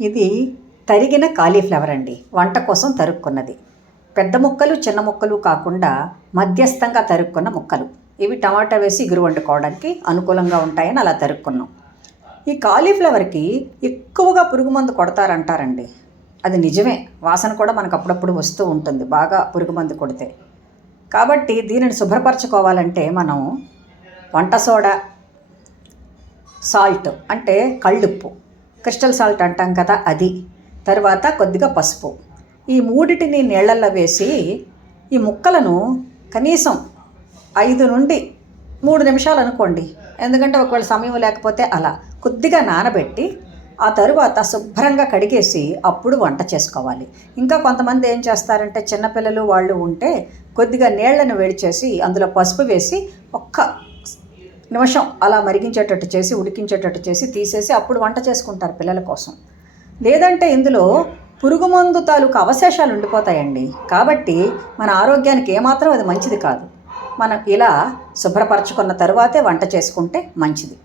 ఇది తరిగిన కాలీఫ్లవర్ అండి, వంట కోసం తరుక్కున్నది. పెద్ద ముక్కలు చిన్న ముక్కలు కాకుండా మధ్యస్థంగా తరుక్కున్న ముక్కలు. ఇవి టమాటా వేసి ఇగురు వండుకోవడానికి అనుకూలంగా ఉంటాయని అలా తరుక్కున్నాం. ఈ కాలీఫ్లవర్కి ఎక్కువగా పురుగు మందు కొడతారంటారండి. అది నిజమే, వాసన కూడా మనకు అప్పుడప్పుడు వస్తూ ఉంటుంది బాగా పురుగు మందు కొడితే. కాబట్టి దీనిని శుభ్రపరచుకోవాలంటే మనం వంట సోడా, సాల్ట్ అంటే కళ్ళుప్పు, క్రిస్టల్ సాల్ట్ అంటాం కదా అది, తర్వాత కొద్దిగా పసుపు, ఈ మూడిటిని నీళ్ళల్లో వేసి ఈ ముక్కలను కనీసం 5 నుండి 3 నిమిషాలు అనుకోండి, ఎందుకంటే ఒకవేళ సమయం లేకపోతే అలా కొద్దిగా నానబెట్టి ఆ తరువాత శుభ్రంగా కడిగేసి అప్పుడు వంట చేసుకోవాలి. ఇంకా కొంతమంది ఏం చేస్తారంటే చిన్నపిల్లలు వాళ్ళు ఉంటే కొద్దిగా నీళ్లను వేడి చేసి అందులో పసుపు వేసి ఒక్క నిమిషం అలా మరిగించేటట్టు చేసి ఉడికించేటట్టు చేసి తీసేసి అప్పుడు వంట చేసుకుంటారు పిల్లల కోసం. లేదంటే ఇందులో పురుగు మందు తాలూకు అవశేషాలు ఉండిపోతాయండి. కాబట్టి మన ఆరోగ్యానికి ఏమాత్రం అది మంచిది కాదు. మనం ఇలా శుభ్రపరచుకున్న తరువాతే వంట చేసుకుంటే మంచిది.